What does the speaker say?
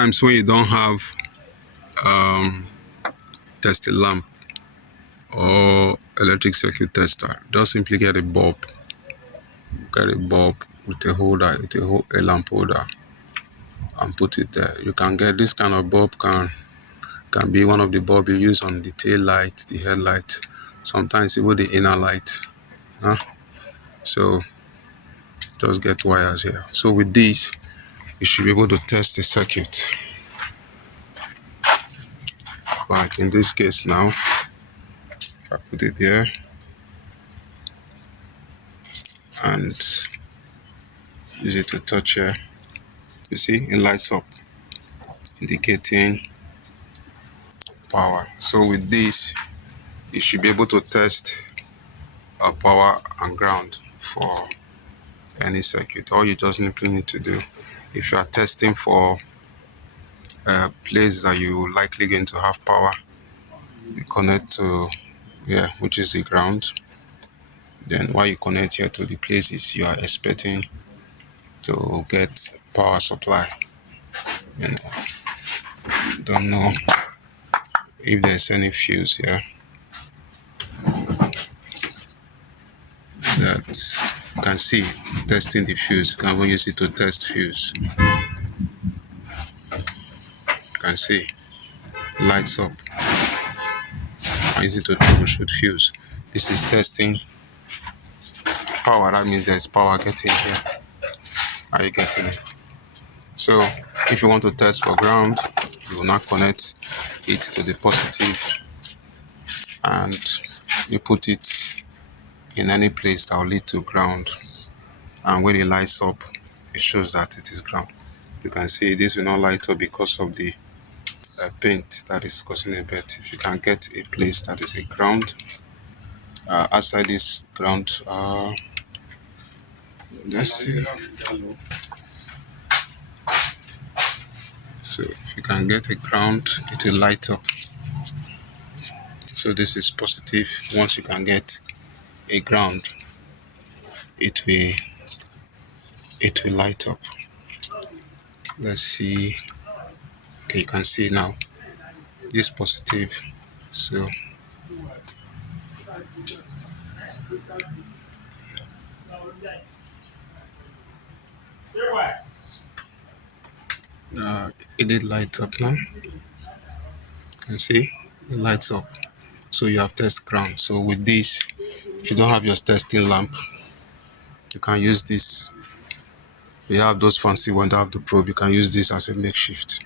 sometimes when you don't have testing lamp or electric circuit tester, just simply get a bulb. Get a bulb with a holder, with a lamp holder, and put it there. You can get this kind of bulb, can be one of the bulb you use on the tail light, the headlight, sometimes even the inner light. So just get wires here. So with this, you should be able to test the circuit. Like in this case now, I put it there and use it to touch here. You see, it lights up, indicating power. So with this, you should be able to test power and ground for any circuit. All you just need to do, if you are testing for a place that you likely going to have power, you connect to which is the ground. Then while you connect here to the places you are expecting to get power supply, don't know if there's any fuse here that you can see testing the fuse. You can even use it to test fuse. You can see lights up. I use it to troubleshoot fuse. This is testing power. That means there's power getting here. Are you getting it? So if you want to test for ground, you will not connect it to the positive and you put it in any place that will lead to ground, and when it lights up, it shows that it is ground. You can see this will not light up because of the paint that is causing a bit. If you can get a place that is a ground, outside this ground, let's see. So if you can get a ground, it will light up. So this is positive. Once you can get a ground, it will light up. Let's see. Okay, you can see now this positive. So it did light up now. You can see it lights up. So you have test ground. So with this, if you don't have your testing lamp, you can use this. If you have those fancy ones that have the probe, you can use this as a makeshift.